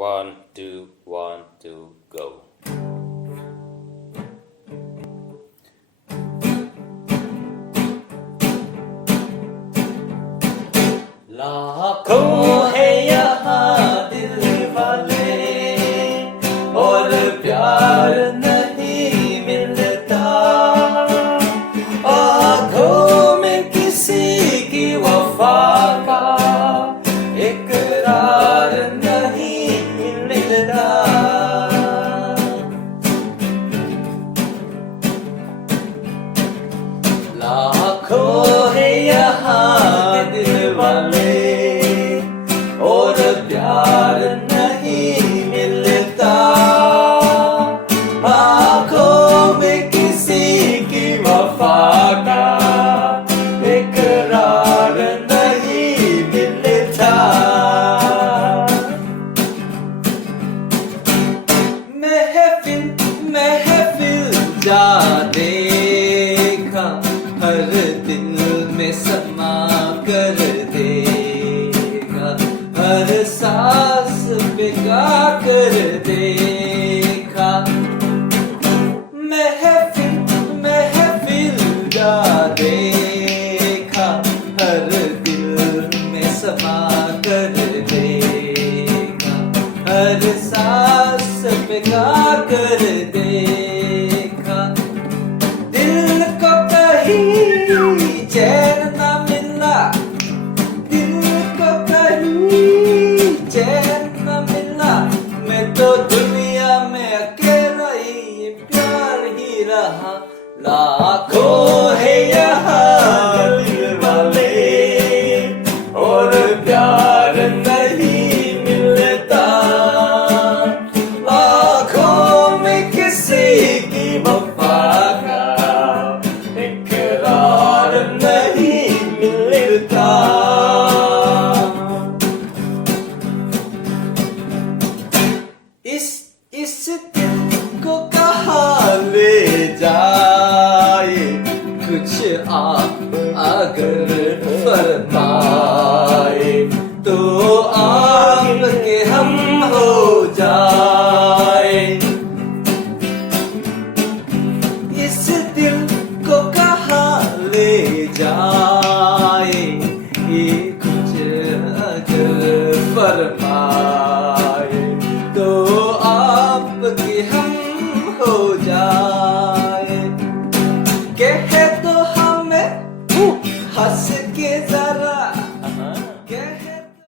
1 2 1 2 go. लाखों है यहाँ दिल वाले और प्यार नहीं मिलता, आँखों में किसी की वफा का इकरार नहीं मिलता। लाखों है यहाँ दिल वाले और प्यार नहीं मिलता, आँखों में किसी की वफा का इकरार नहीं मिलता। महफिल महफिल जा देखा, हर दिल में समा कर देखा, हर सांस पे गा कर देखा। महफिल महफिल जा देखा, हर दिल में समा कर देखा, हर सांस पे गा कर देखा। दिल को कहीं चैन न मिला, दिल को कहीं चैन न मिला, मैं तो दुनिया में अकेला ही प्यार ही रहा। लाखों है यहाँ दिल वाले और प्यार नहीं मिलता, आँखों में किसी की वफा का इकरार नहीं मिलता। इस दिल को कहाँ ले जाए, कुछ आप अगर फरमाए तो आप के हम हो जाए। इस दिल को कहाँ ले जाए, ये कुछ अगर फरमाए